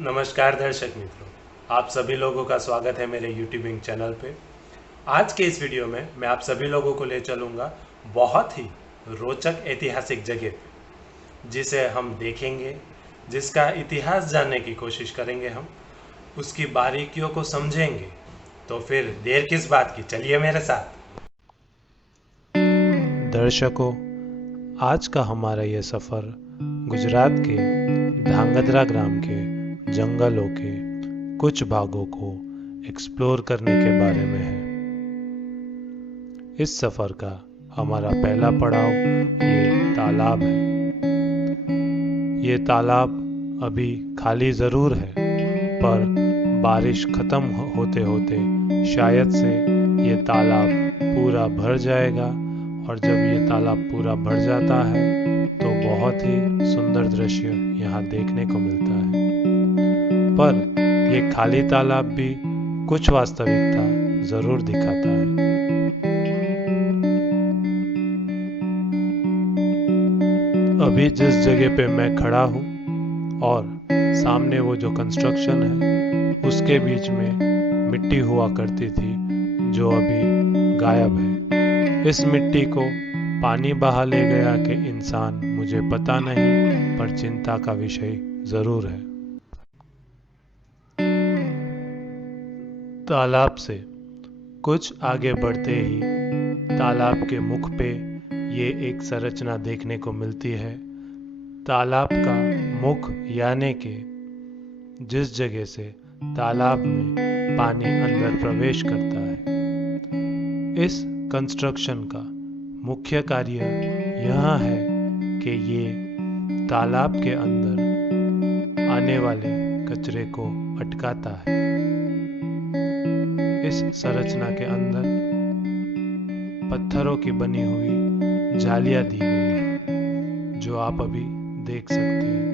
नमस्कार दर्शक मित्रों, आप सभी लोगों का स्वागत है मेरे यूट्यूबिंग चैनल पे। आज के इस वीडियो में मैं आप सभी लोगों को ले चलूँगा बहुत ही रोचक ऐतिहासिक जगह पे, जिसे हम देखेंगे, जिसका इतिहास जानने की कोशिश करेंगे, हम उसकी बारीकियों को समझेंगे। तो फिर देर किस बात की, चलिए मेरे साथ। दर्शकों, आज का हमारा ये सफ़र गुजरात के ध्रांगध्रा ग्राम के जंगलों के कुछ भागों को एक्सप्लोर करने के बारे में है। इस सफ़र का हमारा पहला पड़ाव ये तालाब है। ये तालाब अभी खाली ज़रूर है, पर बारिश ख़त्म होते होते शायद से ये तालाब पूरा भर जाएगा। और जब ये तालाब पूरा भर जाता है तो बहुत ही सुंदर दृश्य यहाँ देखने को मिलता है। पर ये खाली तालाब भी कुछ वास्तविकता ज़रूर दिखाता है। अभी जिस जगह पे मैं खड़ा हूँ और सामने वो जो कंस्ट्रक्शन है, उसके बीच में मिट्टी हुआ करती थी जो अभी गायब है। इस मिट्टी को पानी बहा ले गया कि इंसान, मुझे पता नहीं, पर चिंता का विषय जरूर है। तालाब से कुछ आगे बढ़ते ही तालाब के मुख पे ये एक संरचना देखने को मिलती है। तालाब का मुख यानी कि जिस जगह से तालाब में पानी अंदर प्रवेश करता है। इस कंस्ट्रक्शन का मुख्य कार्य यह है कि ये तालाब के अंदर आने वाले कचरे को अटकाता है। इस संरचना के अंदर पत्थरों की बनी हुई जालियां दी गई है, जो आप अभी देख सकते हैं।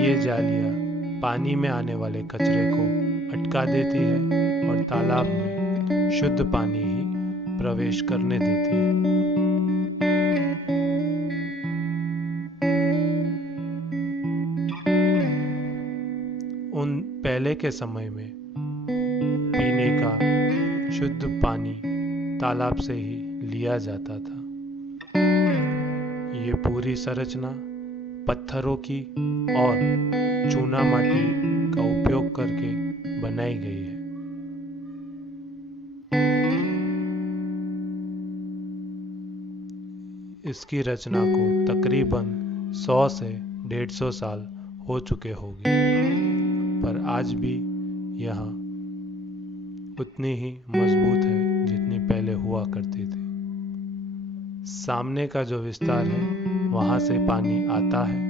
ये जालियां पानी में आने वाले कचरे को अटका देती है और तालाब में शुद्ध पानी ही प्रवेश करने देती है। उन पहले के समय में पीने का शुद्ध पानी तालाब से ही लिया जाता था। ये पूरी संरचना पत्थरों की और चूना माटी का उपयोग करके बनाई गई है। इसकी रचना को तकरीबन 100 से 150 साल हो चुके होंगे, पर आज भी यह उतनी ही मजबूत है जितनी पहले हुआ करती थी। सामने का जो विस्तार है, वहां से पानी आता है,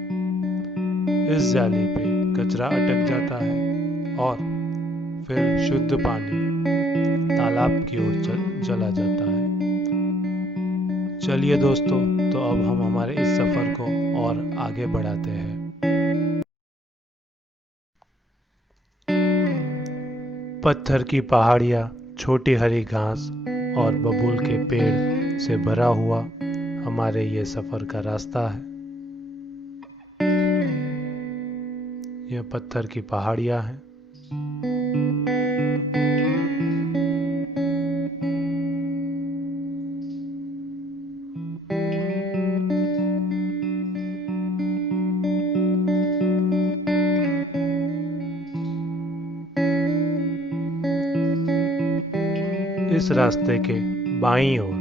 इस जाली पे कचरा अटक जाता है और फिर शुद्ध पानी तालाब की ओर चला जाता है। चलिए दोस्तों, तो अब हम हमारे इस सफर को और आगे बढ़ाते हैं। पत्थर की पहाड़ियाँ, छोटी हरी घास और बबूल के पेड़ से भरा हुआ हमारे ये सफर का रास्ता है। यह पत्थर की पहाड़ियाँ हैं। इस रास्ते के बाईं ओर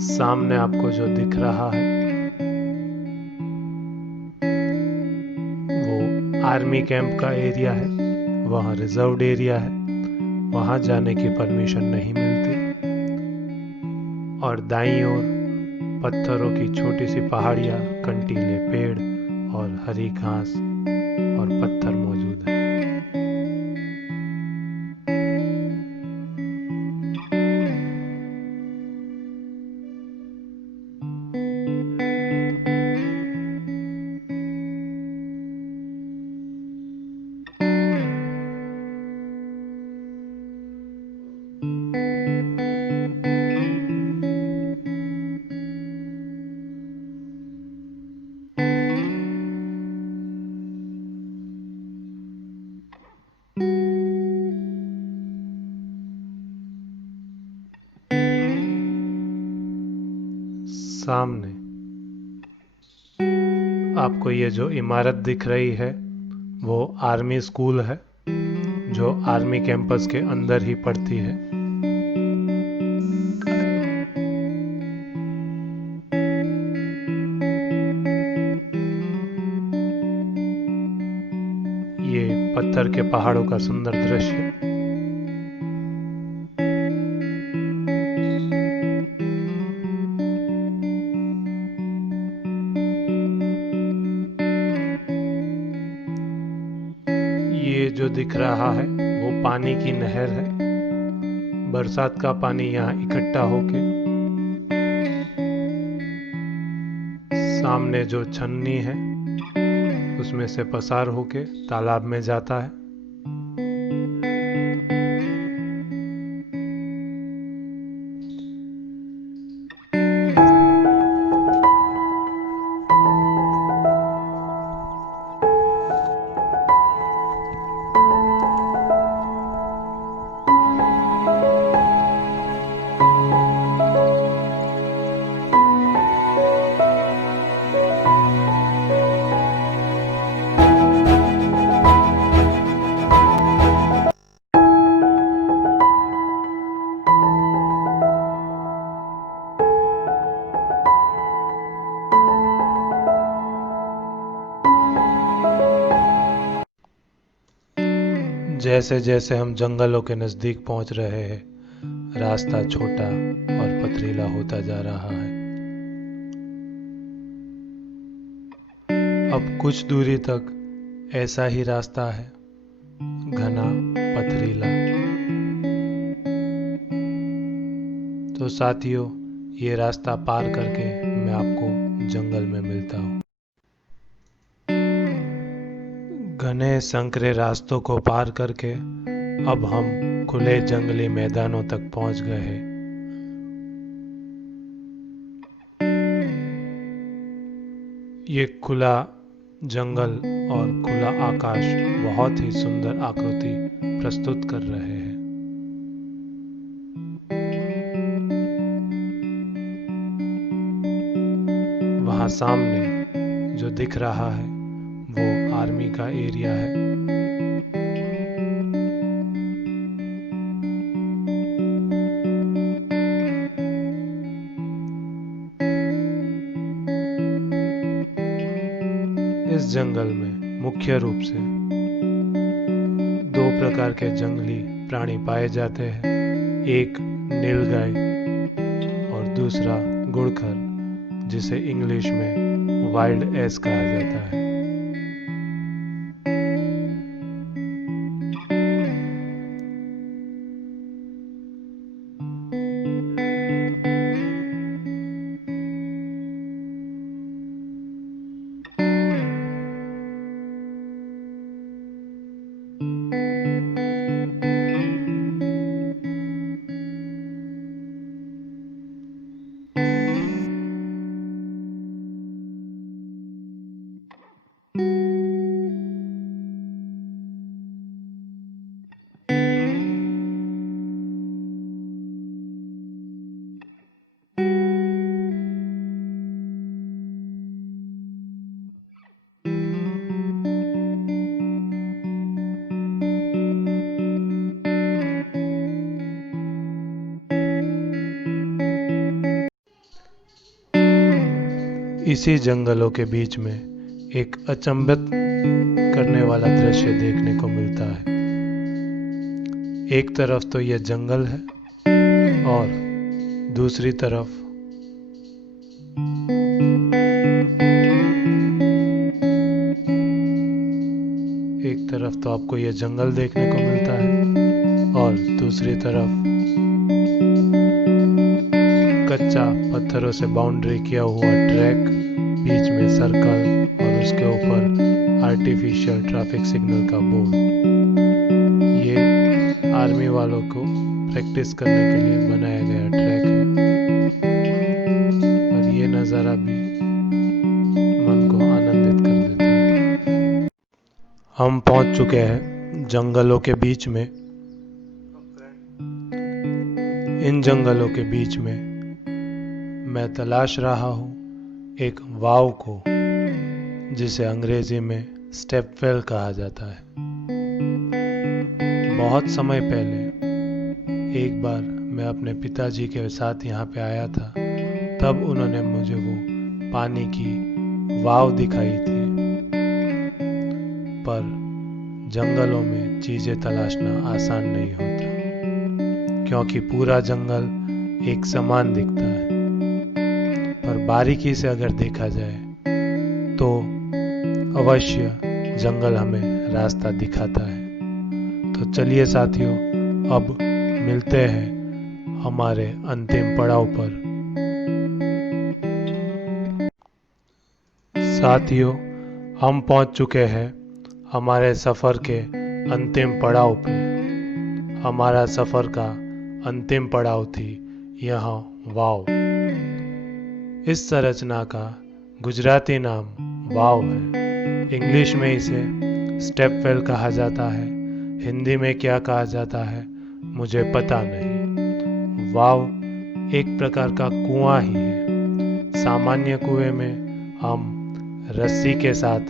सामने आपको जो दिख रहा है, वो आर्मी कैंप का एरिया है। वहाँ रिजर्व्ड एरिया है, वहाँ जाने की परमिशन नहीं मिलती। और दाईं ओर पत्थरों की छोटी सी पहाड़ियाँ, कंटीले पेड़ और हरी घास और पत्थर मौजूद है। सामने आपको ये जो इमारत दिख रही है वो आर्मी स्कूल है, जो आर्मी कैंपस के अंदर ही पड़ती है। ये पत्थर के पहाड़ों का सुंदर दृश्य। ये जो दिख रहा है वो पानी की नहर है। बरसात का पानी यहाँ इकट्ठा होके सामने जो छन्नी है उसमें से पसार होके तालाब में जाता है। जैसे जैसे हम जंगलों के नजदीक पहुंच रहे हैं, रास्ता छोटा और पथरीला होता जा रहा है। अब कुछ दूरी तक ऐसा ही रास्ता है, घना पथरीला। तो साथियों, ये रास्ता पार करके मैं आपको जंगल में मिलता हूँ। घने संकरे रास्तों को पार करके अब हम खुले जंगली मैदानों तक पहुंच गए हैं। ये खुला जंगल और खुला आकाश बहुत ही सुंदर आकृति प्रस्तुत कर रहे हैं। वहां सामने जो दिख रहा है वो आर्मी का एरिया है। इस जंगल में मुख्य रूप से दो प्रकार के जंगली प्राणी पाए जाते हैं, एक नीलगाय और दूसरा गुड़खर, जिसे इंग्लिश में वाइल्ड एस कहा जाता है। इसी जंगलों के बीच में एक अचंभित करने वाला दृश्य देखने को मिलता है। एक तरफ तो यह जंगल है और दूसरी तरफ तो आपको यह जंगल देखने को मिलता है और दूसरी तरफ कच्चा पत्थरों से बाउंड्री किया हुआ ट्रैक, बीच में सर्कल और उसके ऊपर आर्टिफिशियल ट्रैफिक सिग्नल का बोर्ड। ये आर्मी वालों को प्रैक्टिस करने के लिए बनाया गया ट्रैक है और ये नज़ारा भी मन को आनंदित कर देता है। हम पहुंच चुके हैं जंगलों के बीच में। इन जंगलों के बीच में मैं तलाश रहा हूँ एक वाव को, जिसे अंग्रेजी में स्टेपवेल कहा जाता है। बहुत समय पहले एक बार मैं अपने पिताजी के साथ यहाँ पे आया था, तब उन्होंने मुझे वो पानी की वाव दिखाई थी। पर जंगलों में चीज़ें तलाशना आसान नहीं होता, क्योंकि पूरा जंगल एक समान दिखता है। पर बारीकी से अगर देखा जाए तो अवश्य जंगल हमें रास्ता दिखाता है। तो चलिए साथियों, अब मिलते हैं हमारे अंतिम पड़ाव पर। साथियों, हम पहुंच चुके हैं हमारे सफ़र के अंतिम पड़ाव पे। हमारा सफ़र का अंतिम पड़ाव थी यहाँ वाव। इस संरचना का गुजराती नाम वाव है। इंग्लिश में इसे स्टेपवेल कहा जाता है। हिंदी में क्या कहा जाता है मुझे पता नहीं। वाव एक प्रकार का कुआं ही है। सामान्य कुएं में हम रस्सी के साथ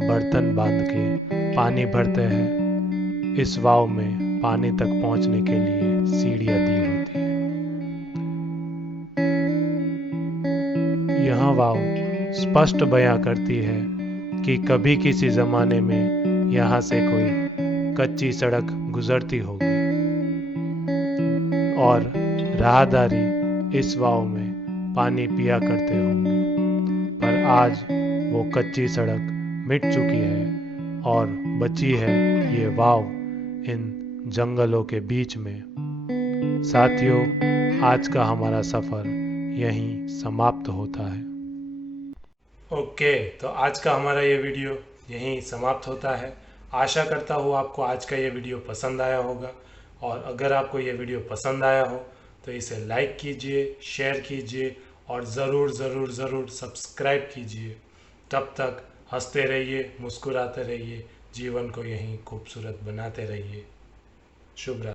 बर्तन बांध के पानी भरते हैं। इस वाव में पानी तक पहुंचने के लिए सीढ़ियां दी होती हैं। यह वाव स्पष्ट बयां करती है कि कभी किसी जमाने में यहाँ से कोई कच्ची सड़क गुजरती होगी और राहदारी इस वाव में पानी पिया करते होंगे। पर आज वो कच्ची सड़क मिट चुकी है और बची है ये वाव इन जंगलों के बीच में। साथियों, आज का हमारा सफ़र यहीं समाप्त होता है। ओके, तो आज का हमारा ये वीडियो यहीं समाप्त होता है। आशा करता हूँ आपको आज का ये वीडियो पसंद आया होगा, और अगर आपको ये वीडियो पसंद आया हो तो इसे लाइक कीजिए, शेयर कीजिए और ज़रूर ज़रूर ज़रूर सब्सक्राइब कीजिए। तब तक हंसते रहिए, मुस्कुराते रहिए, जीवन को यहीं खूबसूरत बनाते रहिए। शुभ रात्रि।